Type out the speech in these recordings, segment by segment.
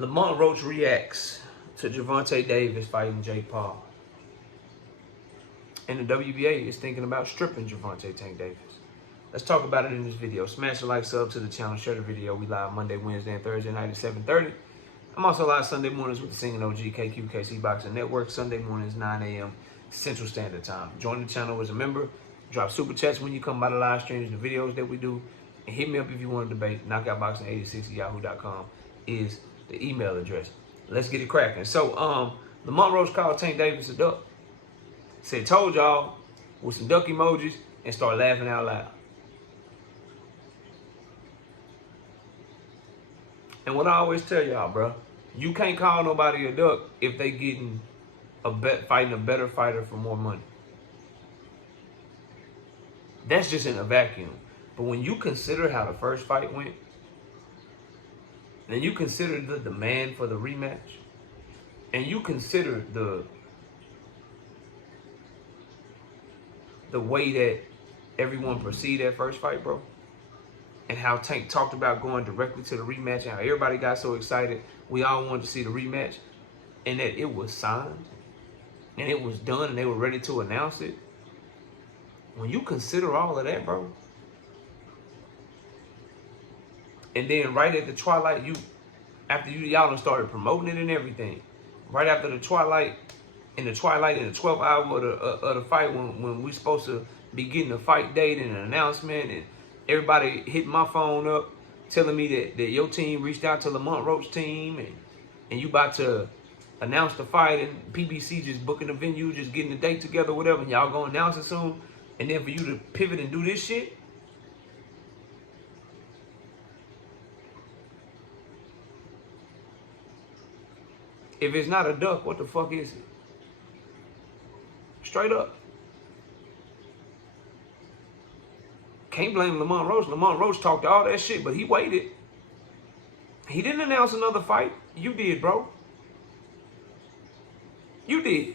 Lamont Roach reacts to Gervonta Davis fighting Jake Paul. And the WBA is thinking about stripping Gervonta Tank Davis. Let's talk about it in this video. Smash the like, sub to the channel, share the video. We live Monday, Wednesday, and Thursday night at 7:30. I'm also live Sunday mornings with the singing OG KQKC Boxing Network. Sunday mornings, 9 a.m. Central Standard Time. Join the channel as a member. Drop super chats when you come by the live streams, the videos that we do. And hit me up if you want to debate. Knockoutboxing86@yahoo.com is the email address. Let's get it cracking. So, Lamont Roach called Tank Davis a duck. Said, told y'all, with some duck emojis, and start laughing out loud. And what I always tell y'all, bro, you can't call nobody a duck if they getting fighting a better fighter for more money. That's just in a vacuum. But when you consider how the first fight went, and you consider the demand for the rematch, and you consider the way that everyone perceived that first fight, bro, and how Tank talked about going directly to the rematch, and how everybody got so excited, we all wanted to see the rematch, and that it was signed, and it was done, and they were ready to announce it. When you consider all of that, bro, and then right at the twilight, after y'all done started promoting it and everything, right after the twilight, in the 12th hour of the fight, when we supposed to be getting a fight date and an announcement, and everybody hit my phone up telling me that your team reached out to Lamont Roach's team, and you about to announce the fight, and PBC just booking the venue, just getting the date together, whatever, and y'all gonna announce it soon, and then for you to pivot and do this shit. If it's not a duck, what the fuck is it? Straight up. Can't blame Lamont Roach. Lamont Roach talked all that shit, but he waited. He didn't announce another fight. You did, bro. You did.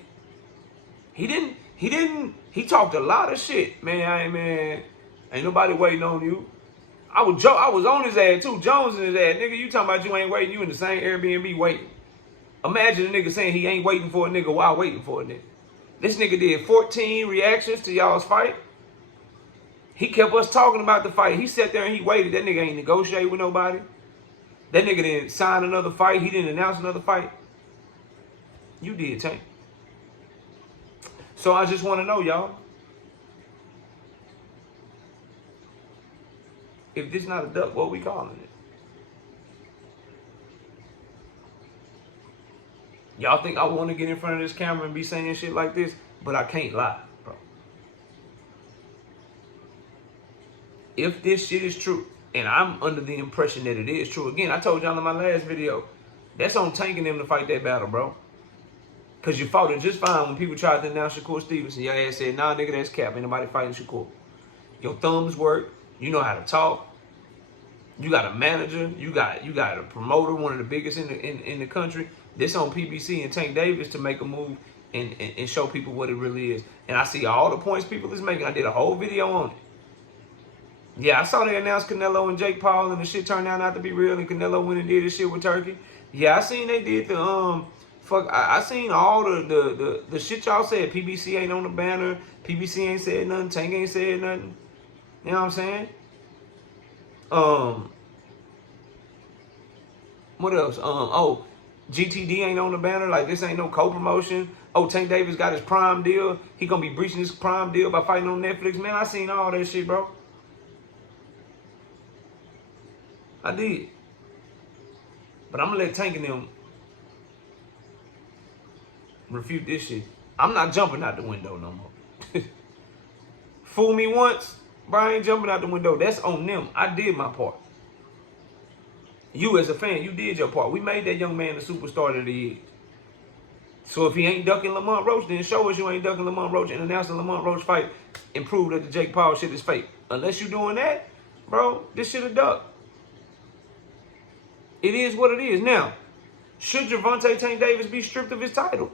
He didn't. He talked a lot of shit. Man, ain't nobody waiting on you. I was on his ass too. Jones in his ass. Nigga, you talking about you ain't waiting. You in the same Airbnb waiting. Imagine a nigga saying he ain't waiting for a nigga while waiting for a nigga. This nigga did 14 reactions to y'all's fight. He kept us talking about the fight. He sat there and he waited. That nigga ain't negotiate with nobody. That nigga didn't sign another fight. He didn't announce another fight. You did, Tank. So I just want to know, y'all, if this not a duck, what we calling it? Y'all think I want to get in front of this camera and be saying shit like this, but I can't lie, bro. If this shit is true, and I'm under the impression that it is true, again, I told y'all in my last video, that's on Tank and them to fight that battle, bro. Because you fought it just fine when people tried to announce Shakur Stevenson. Your ass said, nah, nigga, that's cap. Ain't nobody fighting Shakur. Your thumbs work. You know how to talk. You got a manager. You got a promoter, one of the biggest in the country. This on PBC and Tank Davis to make a move and show people what it really is. And I see all the points people is making. I did a whole video on it. Yeah, I saw they announced Canelo and Jake Paul, and the shit turned out not to be real, and Canelo went and did this shit with Turkey. Yeah, I seen they did the I seen all the shit y'all said. PBC ain't on the banner. PBC ain't said nothing. Tank ain't said nothing. You know what I'm saying? What else? Oh, GTD ain't on the banner. Like, this ain't no co-promotion. Oh, Tank Davis got his prime deal. He gonna be breaching his prime deal by fighting on Netflix. Man, I seen all that shit, bro. I did. But I'm gonna let Tank and them refute this shit. I'm not jumping out the window no more. Fool me once, bro, I ain't jumping out the window. That's on them. I did my part. You as a fan, you did your part. We made that young man the superstar that he is. So if he ain't ducking Lamont Roach, then show us you ain't ducking Lamont Roach and announce the Lamont Roach fight and prove that the Jake Paul shit is fake. Unless you doing that, bro, this shit a duck. It is what it is. Now, should Gervonta Tank Davis be stripped of his title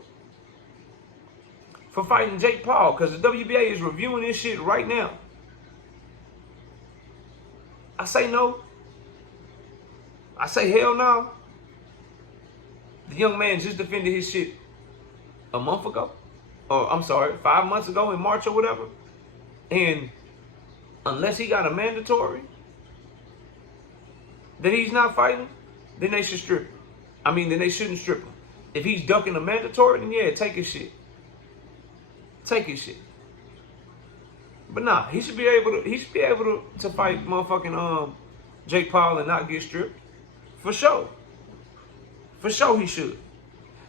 for fighting Jake Paul? Because the WBA is reviewing this shit right now. I say no. I say hell no. The young man just defended his shit a month ago. Or, I'm sorry, 5 months ago in March or whatever. And unless he got a mandatory that he's not fighting, then they should strip him. I mean, then they shouldn't strip him. If he's ducking a mandatory, then yeah, take his shit. Take his shit. But nah, he should be able to fight motherfucking Jake Paul and not get stripped. For sure. For sure he should.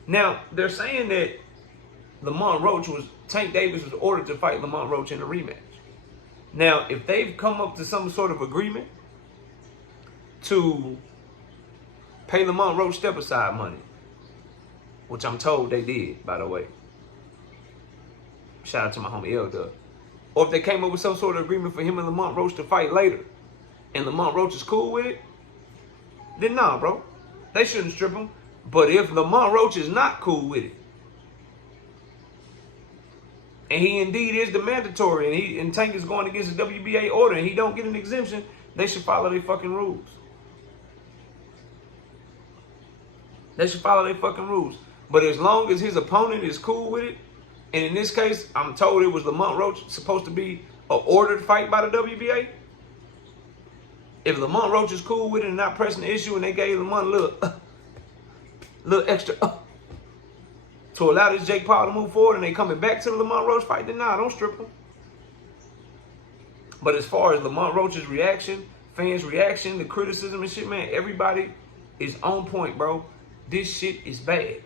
Now, they're saying that Tank Davis was ordered to fight Lamont Roach in a rematch. Now, if they've come up to some sort of agreement to pay Lamont Roach step-aside money, which I'm told they did, by the way. Shout out to my homie L-Dub. Or if they came up with some sort of agreement for him and Lamont Roach to fight later, and Lamont Roach is cool with it, then nah, bro. They shouldn't strip him. But if Lamont Roach is not cool with it, and he indeed is the mandatory, and Tank is going against the WBA order, and he don't get an exemption, they should follow their fucking rules. They should follow their fucking rules. But as long as his opponent is cool with it, and in this case, I'm told it was Lamont Roach supposed to be an ordered fight by the WBA. If Lamont Roach is cool with it and not pressing the issue, and they gave Lamont a little extra to allow this Jake Paul to move forward, and they coming back to the Lamont Roach fight, then nah, don't strip him. But as far as Lamont Roach's reaction, fans' reaction, the criticism and shit, man, everybody is on point, bro. This shit is bad.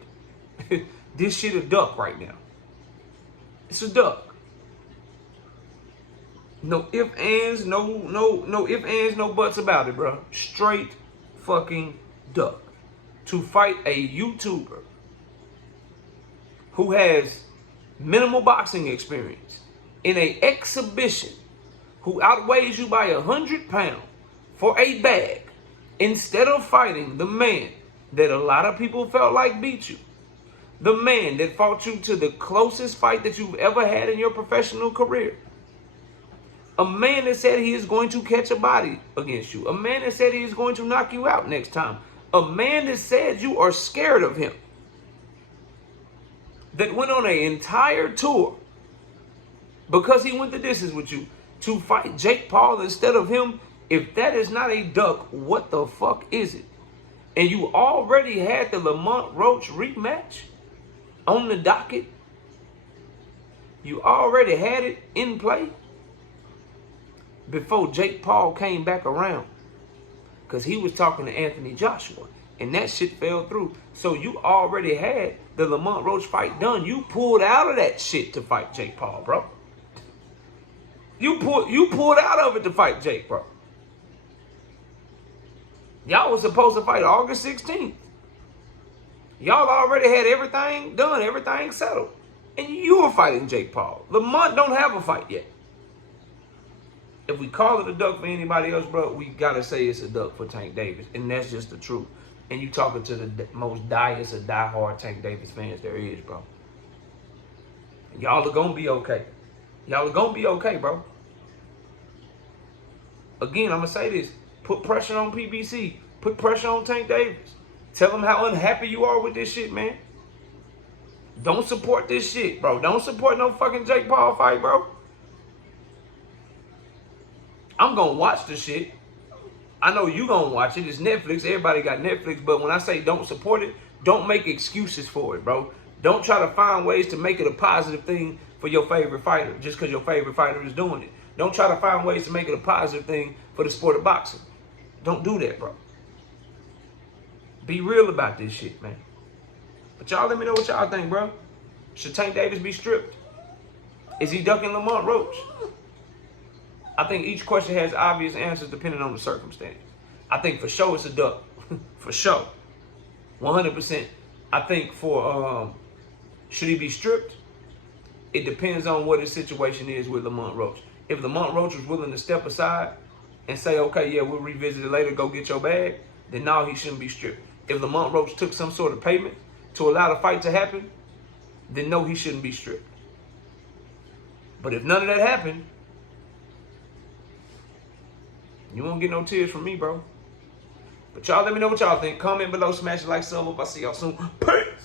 This shit a duck right now. It's a duck. No ifs, ands, no ifs, ands, no buts about it, bro. Straight fucking duck. To fight a YouTuber who has minimal boxing experience in an exhibition, who outweighs you by 100 pounds for a bag, instead of fighting the man that a lot of people felt like beat you, the man that fought you to the closest fight that you've ever had in your professional career, a man that said he is going to catch a body against you, a man that said he is going to knock you out next time, a man that said you are scared of him, that went on an entire tour because he went the distance with you to fight Jake Paul instead of him. If that is not a duck, what the fuck is it? And you already had the Lamont Roach rematch on the docket. You already had it in play before Jake Paul came back around, because he was talking to Anthony Joshua, and that shit fell through. So you already had the Lamont Roach fight done. You pulled out of that shit to fight Jake Paul, bro. You pulled out of it to fight Jake, bro. Y'all was supposed to fight August 16th. Y'all already had everything done, everything settled. And you were fighting Jake Paul. Lamont don't have a fight yet. If we call it a duck for anybody else, bro, we gotta say it's a duck for Tank Davis. And that's just the truth. And you talking to the most diehest of diehard Tank Davis fans there is, bro. And y'all are gonna be okay. Y'all are gonna be okay, bro. Again, I'm gonna say this. Put pressure on PBC. Put pressure on Tank Davis. Tell him how unhappy you are with this shit, man. Don't support this shit, bro. Don't support no fucking Jake Paul fight, bro. I'm gonna watch the shit. I know you gonna watch it. It's Netflix. Everybody got Netflix. But when I say don't support it, don't make excuses for it, bro. Don't try to find ways to make it a positive thing for your favorite fighter just because your favorite fighter is doing it. Don't try to find ways to make it a positive thing for the sport of boxing. Don't do that, bro. Be real about this shit, man. But y'all let me know what y'all think, bro. Should Tank Davis be stripped? Is he ducking Lamont Roach? I think each question has obvious answers depending on the circumstance. I think for sure it's a duck. For sure. 100%. I think for, should he be stripped? It depends on what his situation is with Lamont Roach. If Lamont Roach was willing to step aside and say, okay, yeah, we'll revisit it later, go get your bag, then no, he shouldn't be stripped. If Lamont Roach took some sort of payment to allow the fight to happen, then no, he shouldn't be stripped. But if none of that happened, you won't get no tears from me, bro. But y'all let me know what y'all think. Comment below, smash the like, sub up. I'll see y'all soon. Peace.